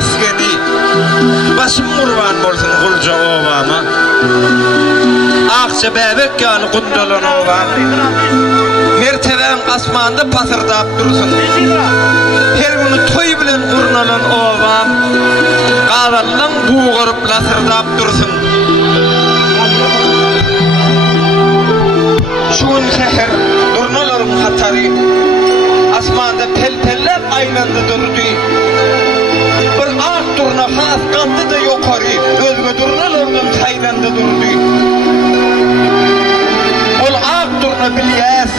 eskeni. Başım kurban bolsun Gulca obama. Akça bebek ýaly gundalan obam. Merteben asmanda pasırdap dursun. Her günü toy bilen gurnalan obam. Qazallan buğurup lasırdap dursun. Şuun seher durnalarım hatari. Asmanda pelpellep aynanda durdu. Bir ak durna has kaldı da yukarı. Özge durnalardan saylanda durdu. Ol ak durna bilyas.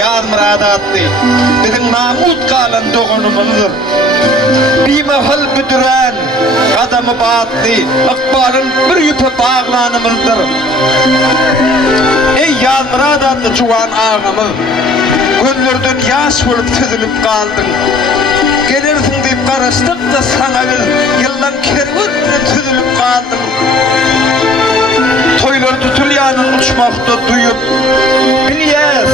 Yaz muradatlı. Bizim namut kalan doğunumuzdur. Bir mahal büdüren. Adamı baatlı. Akbarın bir yüpe bağlanımızdır. Ey yaz muradatlı cuvan ağamız. Gözlerden yaş bulup tüzülüp kaldın. Gelirsin deyip karıştık da sana biz yıldan kervütle tüzülüp kaldın. Toylar tutulyanın uçmakta duyup bilyez.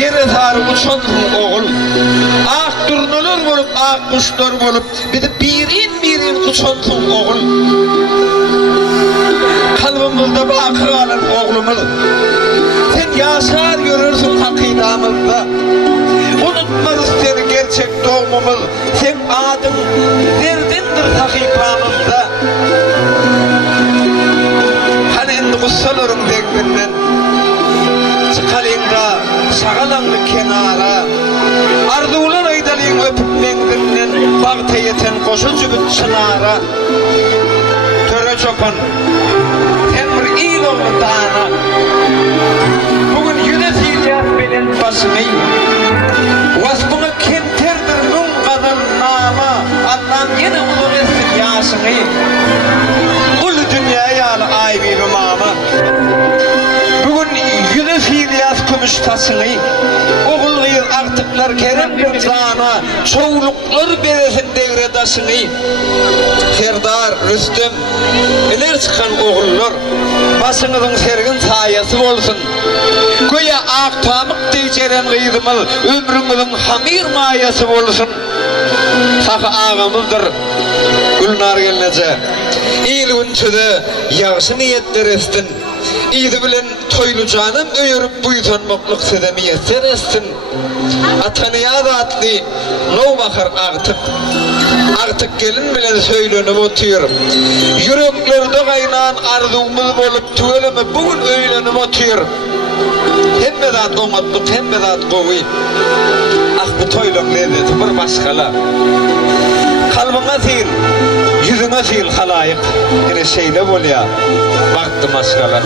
Yere sarı uçansın oğul. Ak durnalar bolup, ak kuşlar bolup bir de birin uçansın oğul. Kalbimizde bakı kalan oğlumuz. Sen yaşar görürsün hakidamızda. Unutmaz seni gerçek doğumumuz. Sen adın derdindir hakifamızda. Hani endi kussalarım dekbinden. Çıkalıyla şağalanlı kenara. Arzulan aydalıyın öpüp mengdinden. Bağta yeten koşucu bir çınara. Töre çopan. Emr iyi oğlu dağına. Bugün yüdesiyle bilen basmayı. Vasbına kenterdir nun kadar nama. Allah'ım yine ulun etsin yaşını. Ulu dünyaya al ay bir mama. Bugün yüdesiyle yaz kümüş tasını. Oğul gıyır artıklar kerem bir dağına. Çoğuluklar beresin devredasını. Serdar, Rüstem, iler çıkan oğullar. Başınızın sergin sayası olsun. Göya ak tamık deyçeren gıydımız, ömrümüzün hamir mayası olsun. Sakı ağamızdır, Gülnar gelinece. İyil günçüde yağışı niyetler estin. İyidi bilen toylu canım öyürüp buyutan mutluluk sedemiyetler estin. Atanıya da atlı, no bakar artık. Artık gelin bilen söylenip otuyor. Yüreklerde kaynayan arzumuz bolup tüveleme bugün öylenip otuyor. Hemme zat oňatlyk, hemme zat gowy. Ah bu toýlaň lezzeti bir başgala. Kalbyňa syn, yüzüňe syn halaýyk. Ene şeýle bolýar. Wagty başgala.